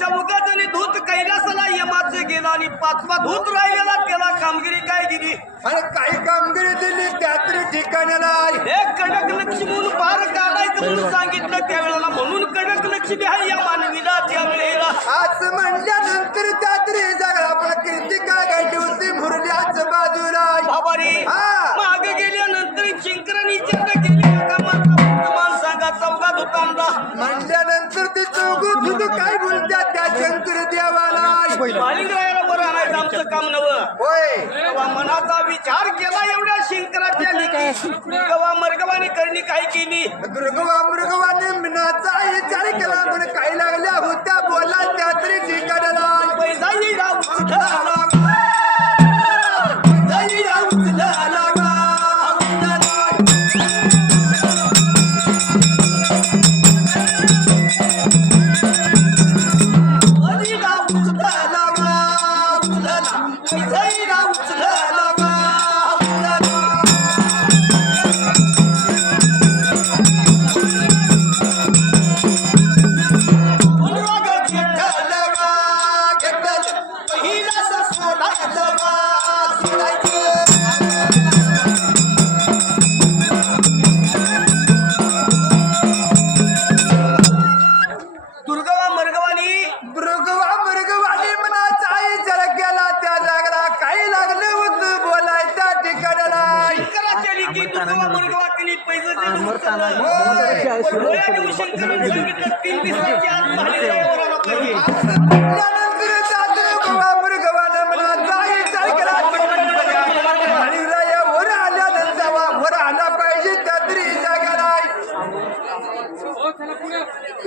चौघजणी धूत कैलासाला यमाचे गेला आणि पाचवा धूत राहिलेला त्याला कामगिरी काय दिली आणि काही कामगिरी दिली त्या तरी ठिकाणाला एक कडक लक्ष्मी पार काढायचं म्हणून सांगितलं त्यावेळेला म्हणून कडक लक्ष्मी आहे या मानवीला त्यावेळेला आज म्हणल्यानंतर त्या तरी जगा आपला कीर्ती काय गाठी होती मुरल्याच बाजूला बाबारी मागे गेल्यानंतर शंकरांनी विचारणा केली मान सांगा चौघा धुतांना म्हणल्यानंतर ते चौघ धुत काय बोलतात त्या शंकर देवाला मालिंगरायाला वर आणायचं आमचं काम नवं होय तेव्हा मनाचा विचार केला एवढ्या शंकराच्या लिखी तेव्हा मर्गवाने करणी काय केली मृगवाने मनाचा विचार केला पण काही लागल्या होत्या बोला त्या तरी ठिकाणाला पैसा येईल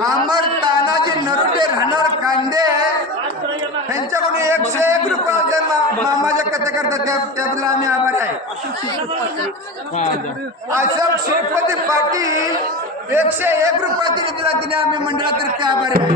अमर तानाजी नरोटे राहणार कांदे त्यांच्याकडून 101 रुपये मामाच्या कथा करतात त्याबद्दल आम्ही आभारी आहे. अशोक श्रीपती पाटील 101 रुपये दिला तिने आम्ही मंडळातर्फे आभारी आहे.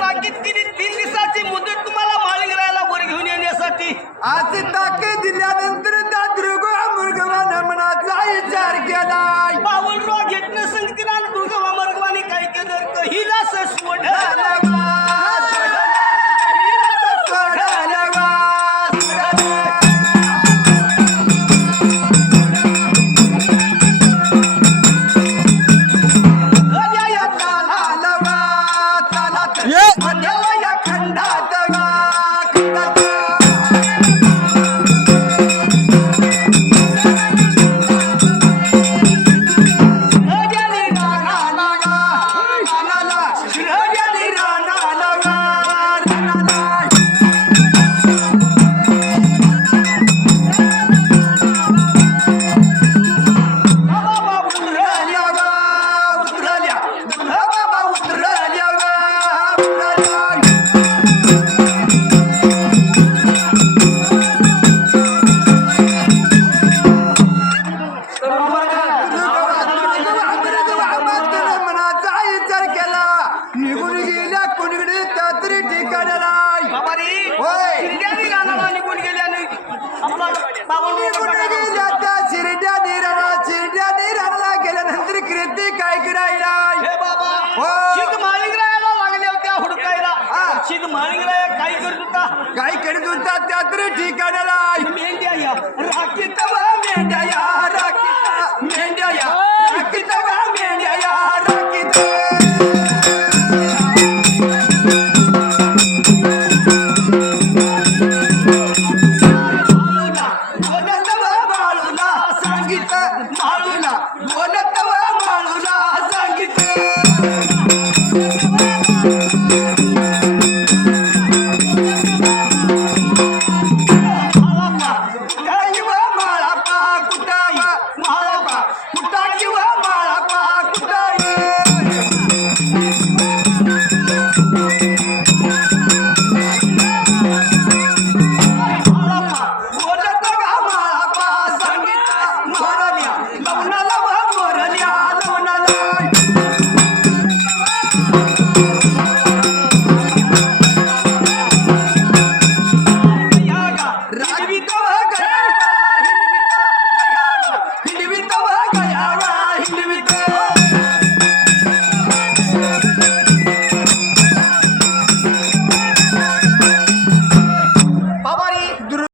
ताकीद केली 3 दिवसाची मुदत तुम्हाला मालिंगरायाला वर घेऊन येण्यासाठी आज ताकीद दिल्यानंतर त्या दुर्गा मृगवाने मनाचा विचार केला पावनराव घेतलं संगतीला दुर्गा मर्गवाने काय केलं हिला बाबा मी कुठे गेल्या त्या शिरड्या निराला गेल्यानंतर कृती काय करायला हे बाबा हो. शिग माळिंगरायाला लागल्या होत्या हुडकायला हा. शिग माळिंगराया काय करत होता काय करत होता त्या तरी ठिकाणाला मेंढ्या या राखीत वा मेंढ्या या राखीत मेंढ्या या राखीत वा मेंढ्या या राखीत बोलत वा माळूला सांगितलं माळूला बोलत वा माळूला किंवा माळापा कुटाई माळापा कुटा किंवा माळापा कुटाई बोलत गा माळापा सांगितलं मोरल्या लवणाला वा मोरल्या लवणाला राजवी तो